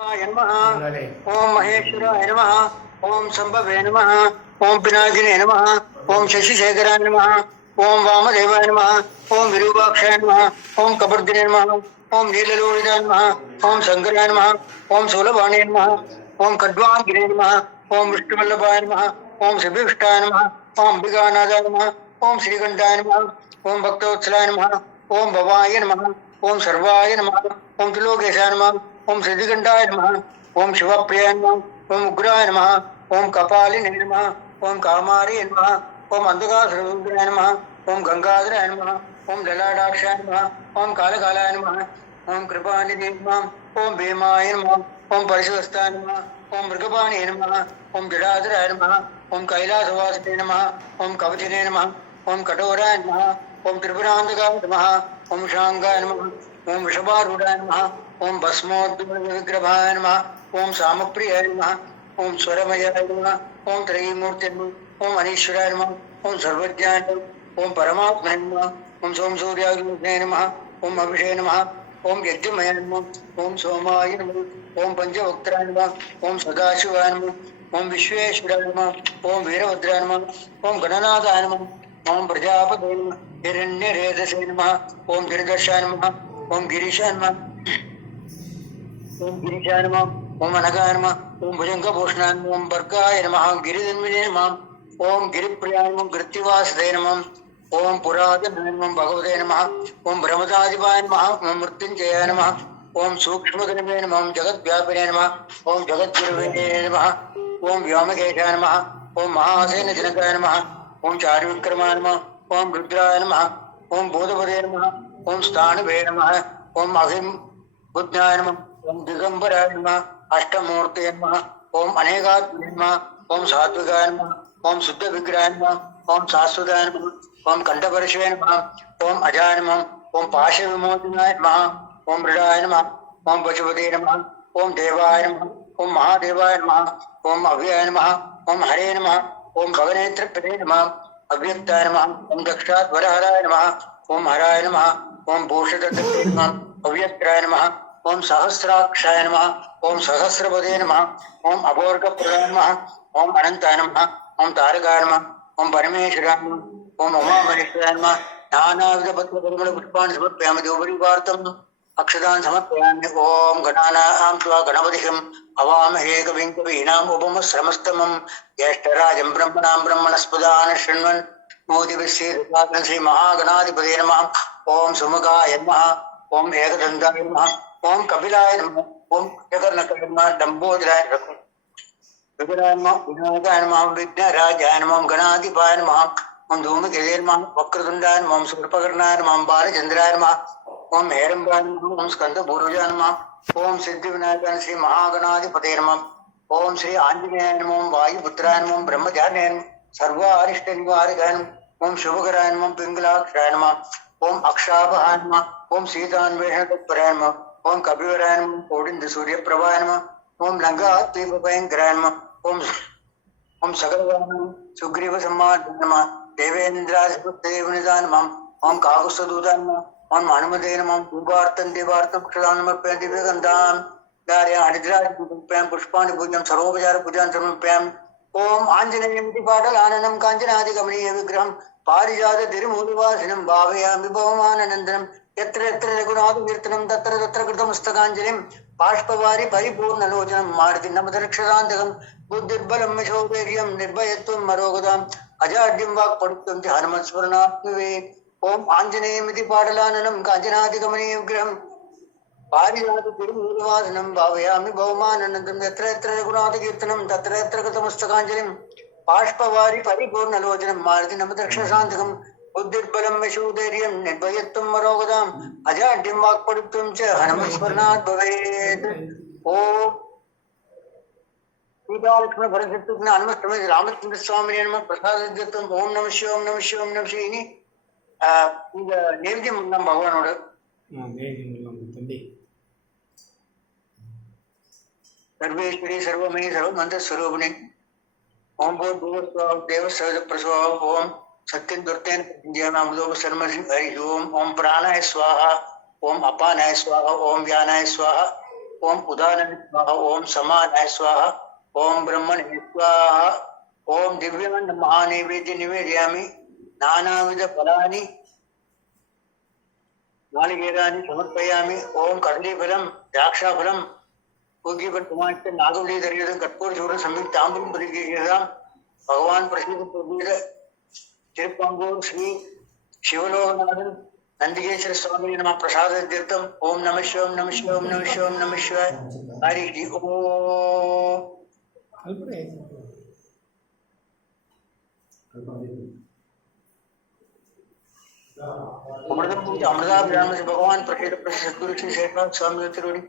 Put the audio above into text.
नमः। ओम महेश्वराय नमः। ओम संभवे नमः। ओम पिनाकिने नमः। ओम शशिशेखराय नमः। ओम वामदेवाय नमः। ओम विरूपाक्षाय नमः। ओम कपर्दिने नमः। ओम नीललोहिताय नमः। ओम शंकराय नमः। ओम शूलपाणे नमः। ओम खड्वांगिने नमः। ओम विष्णुवल्लभाय नमः। ओम सिद्धिष्टाय नमः। ओम अंबिकानाथाय नमः। ओम श्रीकंठाय नमः। ओम भक्तवत्सलाय नमः। ओम भवाय नमः। ओम सर्वाय नमः। ओम त्रिलोकेशाय नमः। ओम सिद्धिकंठाय नमः। ओम शिवप्रियाय नमः। ओम उग्राय नमः। ओम कपालिने नमः। ओम कामार्ये नमः। ओम अंधकासुररुद्राय नमः। ओम गंगाधराय नमः। ओम ललाटाक्षाय नमः। ओम कालकालाय नमः। ओम कृपानिधे नमः। ओम भीमाय नमः। ओम परशुस्ताय नमः। ओम मृगपाणे नमः। ओम जटाधराय नमः। ओम कैलासवासिने नमः। ओम कवचिने नमः। ओम कठोराय नमः। ओम त्रिपुरांतकाय नमः। ओम शांगाय नमः। ओम वृषभारूढ़ाय नमः। ओम भस्मोद्विग्रभाय नमः। ओम सामप्रियाय नमः। ओम स्वरमयाय नमः। ओम त्रयीमूर्ते नमः। ओम अनीश्वराय नमः। ओम सर्वज्ञाय नमः। ओम परमात्मने नमः। ओम सोम सूर्याग्निने नमः। ओम अभिषे नमः। ओम यज्ञमय नमः। ओम सोमाय नमः। ओम पंचवक्त्राय नमः। ओम सदाशिवाय नमः। ओम विश्वेश्वराय नमः। ओम वीरभद्राय नमः। ओम गणनाथाय नमः। ओम प्रजापते नमः। हिरण्यरेतसे नमः। ओम गिरिदर्शाय नमः। ओम गिरीशाय नमः। ओम गिरीशाय नमः। ओम अनगाय नमः। ओम भुजंगभूषणाय नमः। ओम वर्गाय नमः। गिरिधन्विने नमः। ओम गिरिप्रियाय नमः। कृत्तिवासदे नमः। ओम पुरातनाय नमः। भगवते नमः। ओम ब्रह्मदादिवाय नमः। ओम मृत्युंजयाय नमः। ओम सूक्ष्मगणवे नमः। ओम जगद्व्यापिने नमः। ओम जगद्गुरवे नमः। ओम व्योमकेशाय नमः। ओम महासेन जनकाय नमः। ओम चारुविक्रमाय नमः। ओम रुद्राय नमः। ओम बोधपदे नमः। ओम स्थाणुवे नमः। ओम अहिम बुद्धाय नमः। ओम दिगंबराय नमः। अष्टमूर्ते नमः। ओम अनेकात्मने नमः। ओम सात्विकाय नमः। ओम शुद्ध विग्रहाय नमः। ओम शाश्वताय नमः। ओम कंठपरशवे नमः। ओम अजाय नमः। ओम पाश विमोचनाय नमः। ओम मृडाय नमः। ओम पशुपते नमः। ओम देवाय नमः। ओम महादेवाय नमः। ओम अव्ययाय नमः। ओम हरे नमः। ओम भगनेत्रपदे नमः। अव्यक्ताय नमः। ओम दक्षाध्वरहराय नमः। ओम हराय नमः। ओम भूषितदत्ते नमः। अव्यक्ताय नमः। ओम सहस्राक्षाय नमः। ओम सहस्रपदे नमः। ओम अभोर्गप्रदाय नमः। ओम अनंताय नमः। ओम तारकाय नमः। ओम परमेश्वराय नमः। ओम उमामहेश्वराय नमः। नानाविध पत्रपरिमल पुष्पाणि समर्पयामि देवपरिवार्तम् अक्षतान् समर्पयामि। ओम गणानां त्वा गणपतिं हवामहे कविं कवीनाम् उपमश्रमस्तमम् ज्येष्ठराजं ब्रह्मणां ब्रह्मणस्पदान् शृण्वन् मोदिभिः श्री महागणाधिपते नमः। ओम सुमुखाय नमः। ओम एकदन्ताय नमः। ओम कपिलाय नमः। ओम जगन्नाथाय नमः। डम्बोदराय नमः। विघ्नाय नमः। विनायकाय नमः। विघ्नराजाय नमः। गणाधिपाय नमः। ओम धूमकेतुवे नमः। वक्रतुंडाय नमः। शूर्पकर्णाय नमः। बालचंद्राय नमः। ओम हेरंबाय नमः। ओम स्कंदपूर्वजाय नमः। ओम सिद्धिविनायकाय श्री महागणाधिपते नमः। ओम श्री आंजनेयाय नमः। ओम वायुपुत्राय नमः। ओम ब्रह्मचारिणे नमः। सर्व अरिष्ट निवारकाय नमः। ओम शुभकराय नमः। पिंगलाक्षाय नमः। ओम अक्षाभहाय नमः। ओम सीतान्वेषण तत्पराय नमः। ओम कपिवराय नमः। कोटिंद सूर्यप्रभाय नमः। ओम लंकाद्वीपभयंकराय नमः। ओम ओम सकलवाहन सुग्रीव सम्मानाय नमः। देवेन्द्राधिपत्यदेवनिधाय नमः। ओम काकुत्स्थदूताय नमः। ओम हनुमते नमः। पूर्वार्तं देवार्तं क्षदान् समर्पयामि। दिव्यगन्धान् धारयामि। हरिद्राक्षं पुष्पाणि पूज्यं सर्वोपचार पूजां समर्पयामि। ओम आंजनेयमिति पाटलाननं काञ्चनादिकमनीय विग्रहं पारिजात तिरुमूलवासिनं भावयामि भवमाननन्दनं। यत्र यत्र रघुनाथकीर्तनं तत्र तत्र कृतमस्तकाञ्जलिं बाष्पवारि परिपूर्णलोचनं मारुतिं नमत रक्षसान्तकं। बुद्धिर्बलं यशोधैर्यं निर्भयत्वं मरोगताम् अजाड्यं वाक्पटुत्वं च हनुमत्स्मरणात्मवे। ओम आंजनेयमिति पाटलाननं काञ्चनादिकमनीय विग्रहं पारिजात तिरुमूलवासिनं भावयामि भवमाननन्दं। यत्र यत्र रघुनाथकीर्तनं तत्र यत्र कृतमस्तकाञ्जलिं बाष्पवारि परिपूर्णलोचनं मारुति नमत रक्षसान्तकं। बुद्धिर्बलं यशोधैर्यं निर्भयत्वं मरोगताम् अजाड्यं वाक्पटुत्वं च हनुमत्स्मरणात् भवेत्। ओम सीतालक्ष्मण भरतशत्रुघ्न हनुमस्तमे रामचंद्र स्वामी नमः। प्रसाद ओम नमः शिवाय ओम नमः शिवाय ओम नमः शिवाय। இனி இந்த நெய்வேத்தியம் பண்ணலாம் பகவானோட தம்பி सर्वेश्वरी सर्वमयी सर्वमंत्र स्वरूपिणी ओम देव सहज प्रसव ओम सत्यं दुर्तेन ज्ञानामृतोप सर्वमसि हरि ओम। ओम प्राणाय स्वाहा। ओम अपानाय स्वाहा। ओम व्यानाय स्वाहा। ओम उदानंद स्वाहा ओम समानाय स्वाहा ओम ब्रह्मण स्वाहा ओम दिव्यमंड महानैवेद्य निवेदयामि नानाविध फलानि नालिकेराणि समर्पयामि ओम कर्दलीफलं द्राक्षाफलं पूज्यपरमाच नागवलीधर्यं कर्पूरचूर्ण संयुक्त ताम्बूलं परिगृह्यतां भगवान प्रसिद्ध प्रभुर तिरुपंगूर श्री शिवलोकनाथन नंदिकेश्वर स्वामी नमः प्रसाद तीर्थम ओम नमः शिवाय नमः शिवाय नमः शिवाय नमः शिवाय हरि ओम कल्पना अमृता ब्राह्मण से भगवान प्रसिद्ध सद्गुरु श्री शेखर स्वामी तिरुवड़ी